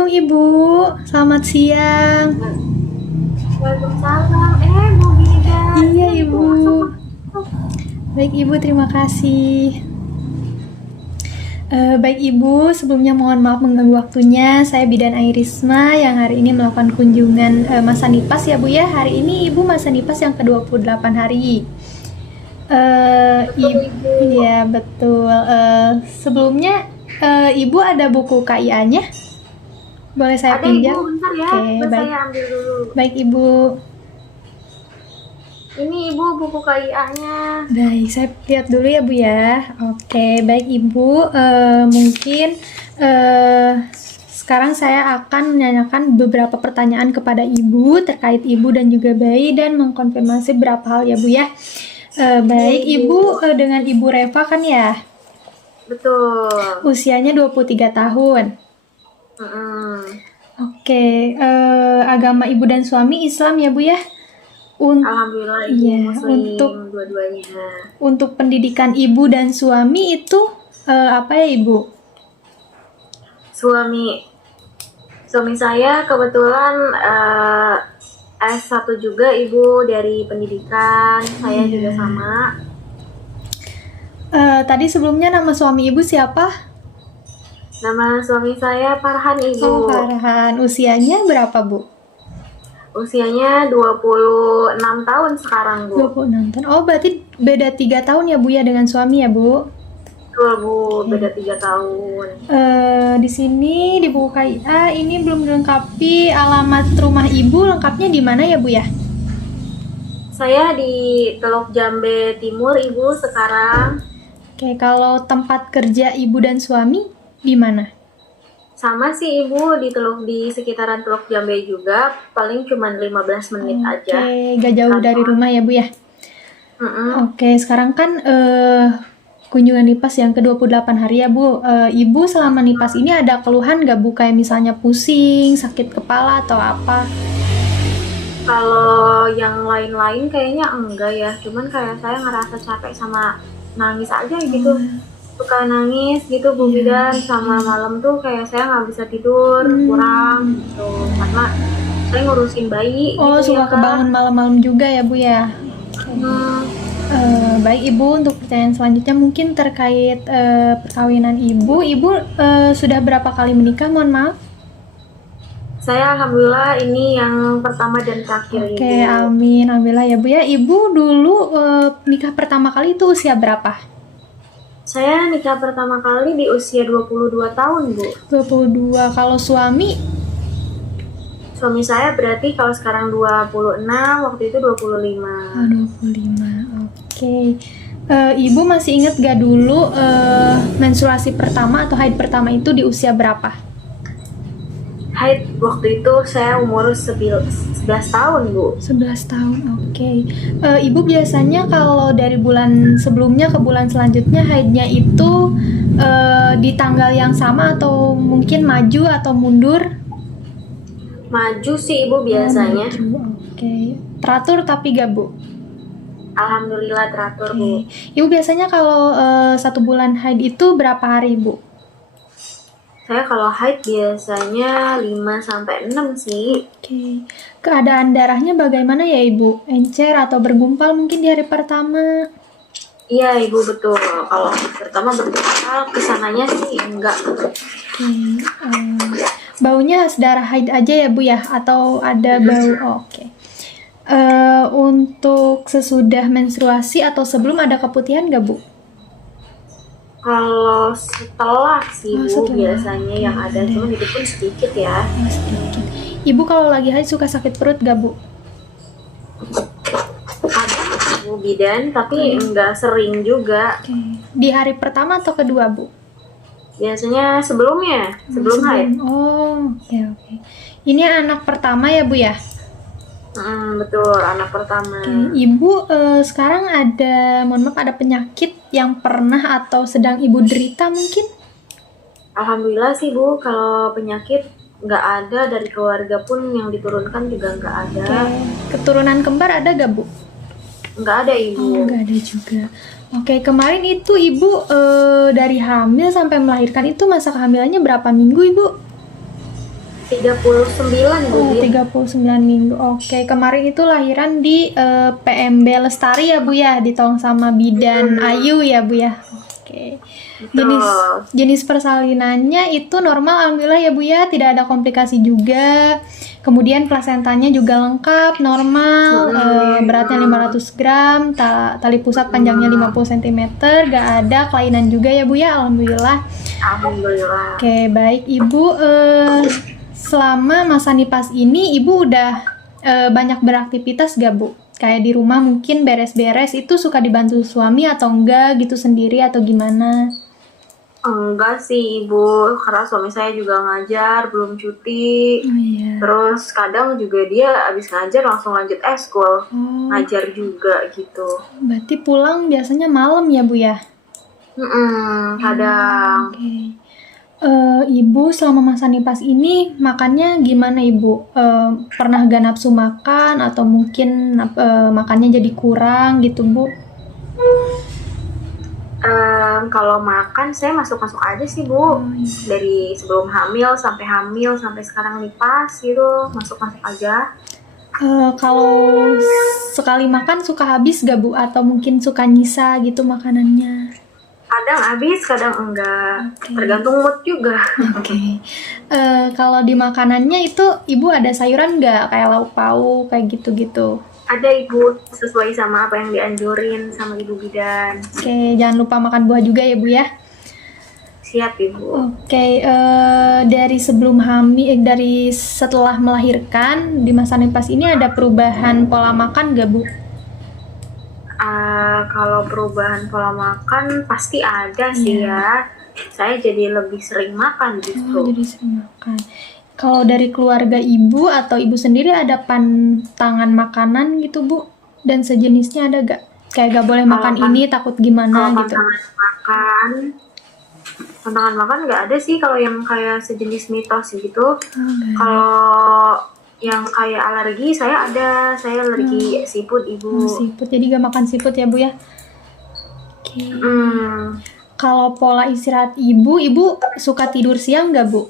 Assalamualaikum Ibu, selamat siang. Waalaikumsalam. Bu Bida. Iya Itu Ibu. masuk. Baik Ibu, terima kasih. Baik Ibu, sebelumnya mohon maaf mengganggu waktunya. Saya Bidan Airisma yang hari ini melakukan kunjungan masa nipas ya Bu ya. Hari ini Ibu masa nipas yang ke-28 hari. Betul, Ibu. Iya betul. Sebelumnya Ibu ada buku KIA-nya? Boleh saya Ada pinjam? Ibu, bentar ya. Oke, Bentar baik. saya ambil dulu. Baik Ibu. Ini Ibu buku KIA-nya. Baik, saya lihat dulu ya Bu ya. Oke, baik Ibu. Mungkin sekarang saya akan menanyakan beberapa pertanyaan kepada Ibu terkait Ibu dan juga bayi dan mengkonfirmasi beberapa hal ya Bu ya. Baik Iya, Ibu, dengan Ibu Reva kan ya? Betul. Usianya 23 tahun. Mm-mm. Oke, agama Ibu dan suami Islam ya Bu ya? Alhamdulillah Ibu Iya, Muslim dua-duanya. untuk pendidikan Ibu dan suami itu apa ya Ibu? Suami saya kebetulan S1 juga Ibu dari pendidikan. Saya Iya. juga sama. Tadi sebelumnya nama suami Ibu siapa? Nama suami saya Farhan Ibu. Oh, Farhan. Usianya berapa Bu? Usianya 26 tahun sekarang, Bu. 26 tahun. Oh, berarti beda 3 tahun ya Bu ya dengan suami ya Bu? Betul, Bu. Beda 3 tahun. Di sini di buku KIA ini belum dilengkapi alamat rumah Ibu, lengkapnya di mana ya Bu ya? Saya di Teluk Jambe Timur, Ibu, sekarang. Oke, kalau tempat kerja Ibu dan suami di mana? Sama sih, Ibu, di sekitaran Teluk Jambe juga. Paling cuma 15 menit aja. Oke, gak jauh dari rumah ya Bu ya? Mm-mm. Oke, sekarang kan kunjungan nipas yang ke-28 hari ya Bu. Ibu selama nipas ini ada keluhan gak Bu? Kayak misalnya pusing, sakit kepala atau apa? Kalau yang lain-lain kayaknya enggak ya. Cuman kayak saya ngerasa capek sama nangis aja gitu. Suka nangis gitu, Bu Bidan. Sama malam tuh kayak saya nggak bisa tidur, kurang gitu. Karena saya ngurusin bayi Oh, gitu suka ya, Kak. kebangun malam-malam juga ya Bu ya? Hmm, Baik Ibu, untuk pertanyaan selanjutnya mungkin terkait perkawinan Ibu. Ibu sudah berapa kali menikah? Mohon maaf. saya alhamdulillah ini yang pertama dan terakhir, Oke, Ibu. amin. Alhamdulillah ya Bu ya. Ibu dulu nikah pertama kali itu usia berapa? Saya nikah pertama kali di usia 22 tahun, Bu. 22. Kalau suami? Suami saya berarti kalau sekarang 26, waktu itu 25. 25. Oke. Ibu masih ingat gak dulu menstruasi pertama atau haid pertama itu di usia berapa? Haid waktu itu saya umur 11 tahun, Bu. 11 tahun, oke. Ibu biasanya kalau dari bulan sebelumnya ke bulan selanjutnya haidnya itu di tanggal yang sama atau mungkin maju atau mundur? Maju sih, Ibu, biasanya. Maju, oke. Teratur tapi gak Bu? Alhamdulillah teratur, Bu. Ibu biasanya kalau 1 bulan haid itu berapa hari Bu? Saya kalau haid biasanya 5-6 sih. Oke. Keadaan darahnya bagaimana ya Ibu? Encer atau bergumpal mungkin di hari pertama? Iya, Ibu, betul. Kalau pertama bergumpal, kesananya sih enggak. Oke. Baunya darah haid aja ya Bu ya? Atau ada bau? Oh, oke. Untuk sesudah menstruasi atau sebelum ada keputihan nggak Bu? Kalau setelah sih, Oh, Bu, setelah. biasanya yang ada. Cuma itu pun sedikit ya. Oh, sedikit. Ibu kalau lagi haid suka sakit perut nggak Bu? Ada, Bu Bidan, tapi enggak sering juga. Oke. Di hari pertama atau kedua Bu? Biasanya sebelum haid. Oh, oke. Ini anak pertama ya Bu ya? Betul, anak pertama. Oke. Ibu sekarang mohon maaf, ada penyakit yang pernah atau sedang Ibu derita mungkin? Alhamdulillah sih, Bu, kalau penyakit nggak ada, dari keluarga pun yang diturunkan juga nggak ada. Oke. Keturunan kembar ada gak Bu? Nggak ada, Ibu. Oh, nggak ada juga. Oke, kemarin itu Ibu dari hamil sampai melahirkan itu masa kehamilannya berapa minggu Ibu? 39 Bu. Oh, 39 minggu. Oke, kemarin itu lahiran di PMB Lestari ya Bu ya, ditolong sama bidan Ayu ya Bu ya. Oke. Jenis Betul. jenis persalinannya itu normal alhamdulillah ya Bu ya, tidak ada komplikasi juga. Kemudian plasentanya juga lengkap, normal, beratnya 500 gram, tali pusat panjangnya 50 cm, gak ada kelainan juga ya Bu ya, alhamdulillah. Alhamdulillah. Oke, baik Ibu. Selama masa nipas ini, Ibu udah banyak beraktivitas gak Bu? Kayak di rumah mungkin beres-beres itu suka dibantu suami atau enggak gitu sendiri atau gimana? Enggak sih Ibu, karena suami saya juga ngajar, belum cuti. Oh iya. Terus kadang juga dia abis ngajar langsung lanjut eskul, Oh, ngajar juga gitu. berarti pulang biasanya malam ya Bu ya? Kadang Oke. Ibu selama masa nipas ini makannya gimana Ibu? Pernah gak nafsu makan atau mungkin makannya jadi kurang gitu Bu? kalau makan saya masuk-masuk aja sih Bu. Oh, iya. Dari sebelum hamil sampai sekarang nipas gitu, masuk-masuk aja. Kalau sekali makan suka habis gak Bu? Atau mungkin suka nyisa gitu makanannya? Kadang habis, kadang enggak. Oke. Tergantung mood juga. Oke. Kalau di makanannya itu Ibu ada sayuran nggak? Kayak lauk pauk, kayak gitu-gitu. Ada Ibu, sesuai sama apa yang dianjurin sama Ibu bidan. Oke, jangan lupa makan buah juga ya Bu ya. Siap Ibu. Oke, dari sebelum hamil, dari setelah melahirkan di masa nipas ini ada perubahan pola makan nggak Bu? Kalau perubahan pola makan pasti ada sih ya. Saya jadi lebih sering makan Oh, justru. jadi sering makan. Kalau dari keluarga Ibu atau Ibu sendiri ada pantangan makanan gitu Bu? Dan sejenisnya ada gak? Kayak gak boleh makan ini takut gimana Kalau gitu. pantangan makan nggak ada sih kalau yang kayak sejenis mitos gitu. Oh, nggak ada. Kalau yang kayak alergi saya alergi seafood Oh, Ibu. seafood. Jadi gak makan seafood ya Bu ya? Oke. Kalau pola istirahat Ibu suka tidur siang nggak Bu?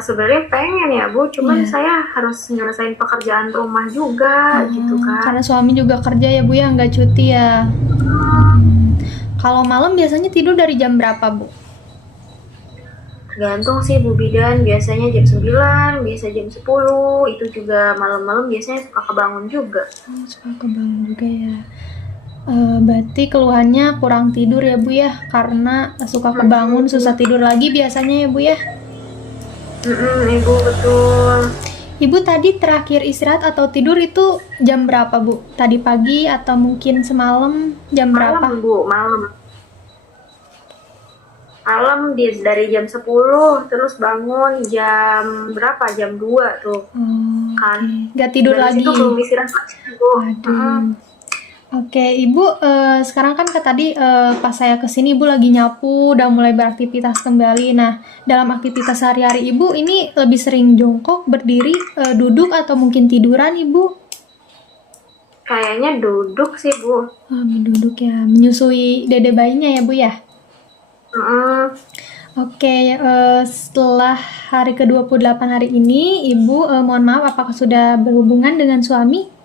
Sebenarnya pengen ya Bu, cuman saya harus nyelesain pekerjaan rumah juga gitu kan. Karena suami juga kerja ya Bu ya, nggak cuti ya. Kalau malam biasanya tidur dari jam berapa Bu? Tergantung sih Bu bidan, biasanya jam 9, biasa jam 10, itu juga malam-malam biasanya suka kebangun juga. Oh, suka kebangun juga ya. Berarti keluhannya kurang tidur ya Bu ya, karena suka kebangun, susah tidur lagi biasanya ya Bu ya. Ibu betul. Ibu tadi terakhir istirahat atau tidur itu jam berapa Bu? Tadi pagi atau mungkin semalam jam berapa? Malam Bu, malam. Malam dari jam 10, terus bangun jam berapa? Jam 2 tuh. Oh, Kan. Gak tidur Dari lagi. situ belum istirahat Bu. Waduh. Oke, Ibu, sekarang kan tadi pas saya kesini Ibu lagi nyapu, udah mulai beraktivitas kembali. Nah, dalam aktivitas sehari-hari Ibu ini lebih sering jongkok, berdiri, duduk atau mungkin tiduran Ibu? Kayaknya duduk sih Bu. Duduk ya, menyusui dede bayinya ya Bu ya? Oke, setelah hari ke-28 hari ini, Ibu mohon maaf apakah sudah berhubungan dengan suami?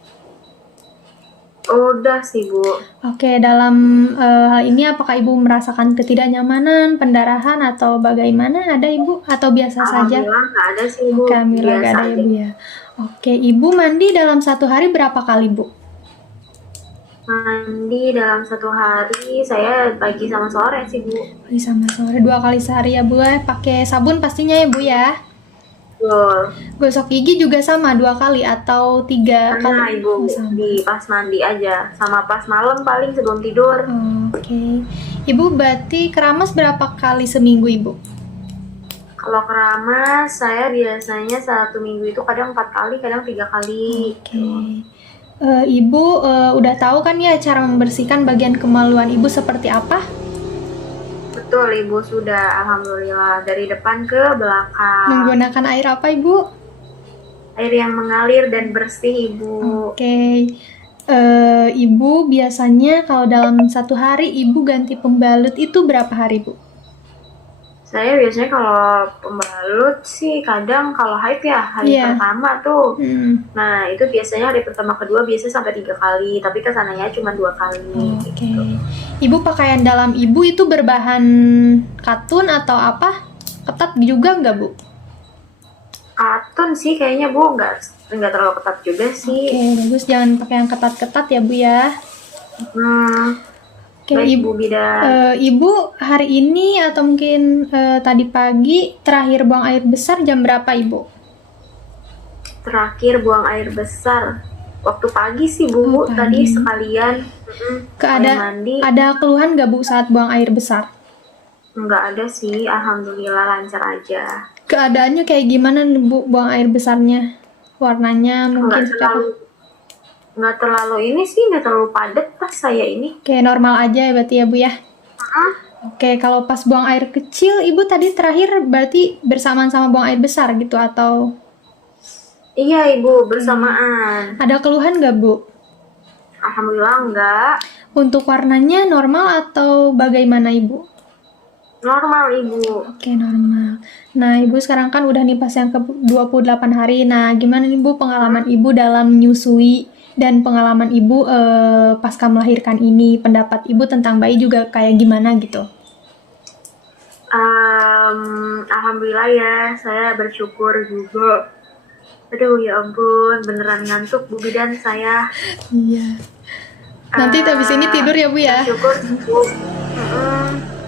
Udah sih Bu. Oke, dalam hal ini apakah Ibu merasakan ketidaknyamanan, pendarahan atau bagaimana? Ada Ibu atau biasa saja? Alhamdulillah nggak ada sih Bu. Oke, alhamdulillah nggak Biasa ada ya aja. Bu ya. Oke, Ibu mandi dalam satu hari berapa kali Bu? Mandi dalam satu hari saya pagi sama sore sih Bu. Pagi sama sore, 2 kali sehari ya Bu. Pakai sabun pastinya ya Bu ya. Betul. Gosok gigi juga sama 2 kali atau 3 Karena kali? Ibu Oh, sama. di pas mandi aja, sama pas malam paling sebelum tidur. Oke. Ibu berarti keramas berapa kali seminggu Ibu? Kalau keramas saya biasanya 1 minggu itu kadang 4 kali, kadang 3 kali. Oke. Ibu udah tahu kan ya cara membersihkan bagian kemaluan Ibu seperti apa? Betul Ibu, sudah alhamdulillah dari depan ke belakang. Menggunakan air apa Ibu? Air yang mengalir dan bersih Ibu. Oke. Ibu biasanya kalau dalam satu hari Ibu ganti pembalut itu berapa hari Bu? Saya biasanya kalau pembalut sih kadang kalau haid ya hari Iya. pertama tuh. Hmm. Nah itu biasanya hari pertama kedua biasa sampai 3 kali, tapi kesananya cuma 2 kali. Oke. Ibu pakaian dalam ibu itu berbahan katun atau apa? Ketat juga nggak, Bu? Katun sih kayaknya Bu, nggak terlalu ketat juga sih. Oke, bagus. Jangan pakai yang ketat-ketat ya, Bu ya. Oke, Baik Ibu. Bu Bidan. Ibu hari ini atau mungkin tadi pagi terakhir buang air besar jam berapa, Ibu? Terakhir buang air besar waktu pagi sih Bu, Oh, pagi. tadi sekalian sekalian mandi. Ada keluhan nggak, Bu, saat buang air besar? Nggak ada sih, alhamdulillah lancar aja. Keadaannya kayak gimana nih, Bu, buang air besarnya? Warnanya mungkin seperti apa? Nggak terlalu ini sih, nggak terlalu padat pas saya ini. Kayak normal aja berarti ya, Bu ya? Oke, kalau pas buang air kecil, Ibu tadi terakhir berarti bersamaan sama buang air besar gitu atau Iya Ibu, bersamaan. ada keluhan nggak, Bu? Alhamdulillah enggak. Untuk warnanya normal atau bagaimana, Ibu? Normal Ibu. Oke, normal. Nah, Ibu sekarang kan udah nih pas yang ke 28 hari. Nah, gimana nih, Bu, pengalaman Ibu dalam menyusui dan pengalaman Ibu pasca melahirkan ini? Pendapat Ibu tentang bayi juga kayak gimana gitu? Alhamdulillah ya, saya bersyukur juga. Aduh ya ampun, beneran ngantuk Bu Bidan saya. Iya. Nanti habis ini tidur ya, Bu ya? Bersyukur Bu.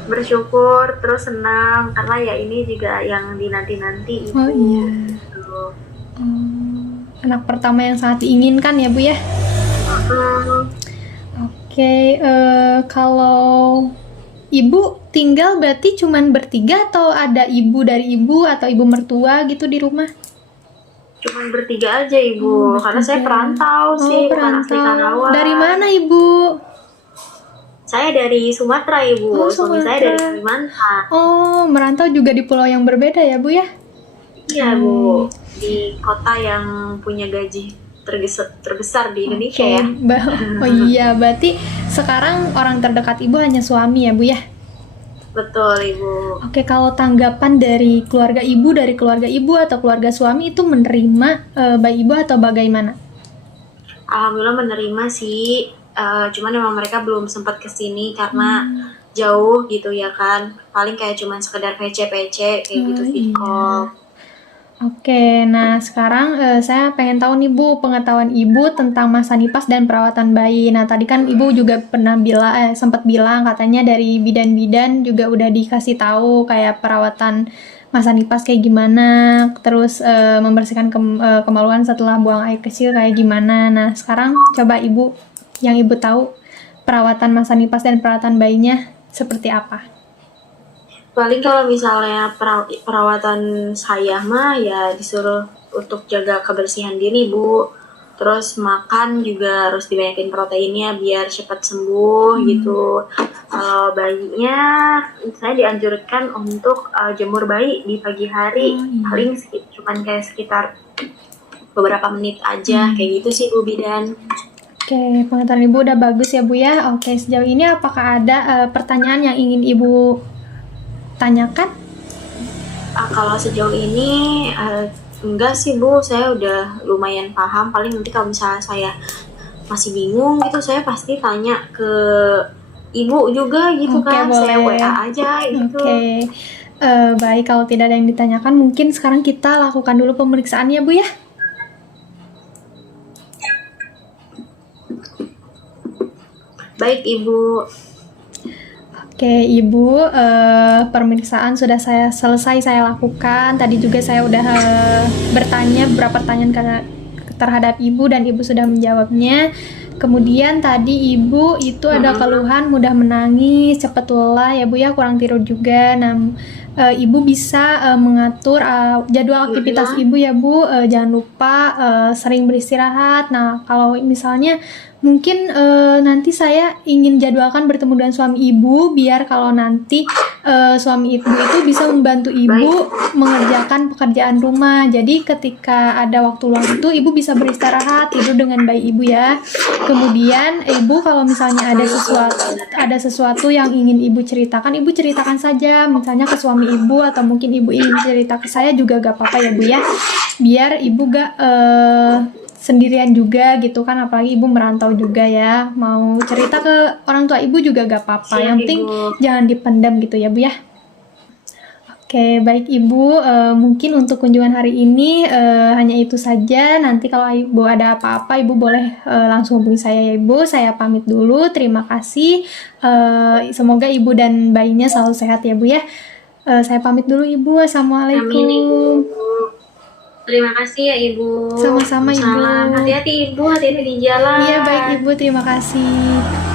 Bersyukur terus senang karena ya ini juga yang dinanti-nanti Ibu. Oh iya. Gitu. Anak pertama yang sangat diinginkan ya, Bu ya? Oke, kalau Ibu tinggal berarti cuman bertiga atau ada ibu dari Ibu atau ibu mertua gitu di rumah? Cuman bertiga aja Ibu, karena saya perantau sih, bukan asli Karawang. Dari mana, Ibu? Saya dari Sumatera Ibu, Oh, suami saya dari Kalimantan. Oh, merantau juga di pulau yang berbeda ya, Bu ya? Iya Bu, di kota yang punya gaji terbesar di Indonesia ya. Oh iya, berarti sekarang orang terdekat Ibu hanya suami ya, Bu ya? Betul Ibu. Oke, kalau tanggapan dari keluarga Ibu atau keluarga suami itu menerima bayi Ibu atau bagaimana? Alhamdulillah menerima sih, cuman memang mereka belum sempat kesini karena jauh gitu ya kan. Paling kayak cuman sekedar PC kayak gitu video call. Oke, nah sekarang saya pengen tahu nih, Bu, pengetahuan Ibu tentang masa nipas dan perawatan bayi. Nah, tadi kan Ibu juga pernah sempat bilang katanya dari bidan-bidan juga udah dikasih tahu kayak perawatan masa nipas kayak gimana, terus membersihkan kemaluan setelah buang air kecil kayak gimana. Nah, sekarang coba Ibu, yang Ibu tahu perawatan masa nipas dan perawatan bayinya seperti apa? Paling kalau misalnya perawatan saya mah ya disuruh untuk jaga kebersihan diri Bu. Terus makan juga harus dibanyakin proteinnya biar cepat sembuh gitu. Kalau bayinya saya dianjurkan untuk jemur bayi di pagi hari. Paling cuman kayak sekitar beberapa menit aja kayak gitu sih Bu Bidan. Oke, pengetahuan Ibu udah bagus ya, Bu ya. Oke, sejauh ini apakah ada pertanyaan yang ingin Ibu tanyakan? Kalau sejauh ini enggak sih Bu, saya udah lumayan paham. Paling nanti kalau misalnya saya masih bingung gitu, saya pasti tanya ke Ibu juga gitu. Kan boleh. Saya WA aja gitu. Oke. Baik, kalau tidak ada yang ditanyakan, mungkin sekarang kita lakukan dulu pemeriksaan ya, Bu ya. Baik Ibu. Oke, Ibu, pemeriksaan sudah selesai saya lakukan. Tadi juga saya udah bertanya beberapa pertanyaan terhadap Ibu dan Ibu sudah menjawabnya. Kemudian tadi Ibu itu ada keluhan mudah menangis, cepat lelah ya Bu ya, kurang tidur juga. Nah, Ibu bisa mengatur jadwal aktivitas Ibu ya Bu. Jangan lupa sering beristirahat. Nah, kalau misalnya Mungkin nanti saya ingin jadwalkan bertemu dengan suami ibu, biar kalau nanti suami ibu itu bisa membantu ibu mengerjakan pekerjaan rumah. Jadi ketika ada waktu luang itu ibu bisa beristirahat, tidur dengan baik ibu ya. Kemudian ibu kalau misalnya ada sesuatu yang ingin ibu ceritakan saja, misalnya ke suami ibu, atau mungkin ibu ingin cerita ke saya juga gak apa-apa ya bu ya, biar ibu gak sendirian juga gitu kan, apalagi ibu merantau juga ya, mau cerita ke orang tua ibu juga gak apa-apa, Siap, yang penting Ibu. jangan dipendam gitu ya bu ya. Oke, baik Ibu. Mungkin untuk kunjungan hari ini hanya itu saja. Nanti kalau Ibu ada apa-apa, Ibu boleh langsung hubungi saya ya Ibu. Saya pamit dulu. Terima kasih. Semoga Ibu dan bayinya selalu sehat ya Bu ya. Saya pamit dulu Ibu. Amin, Assalamualaikum. Ibu. Terima kasih ya Ibu. Sama-sama, Ibu. Salam. Hati-hati Ibu, hati-hati di jalan. Iya baik Ibu. Terima kasih.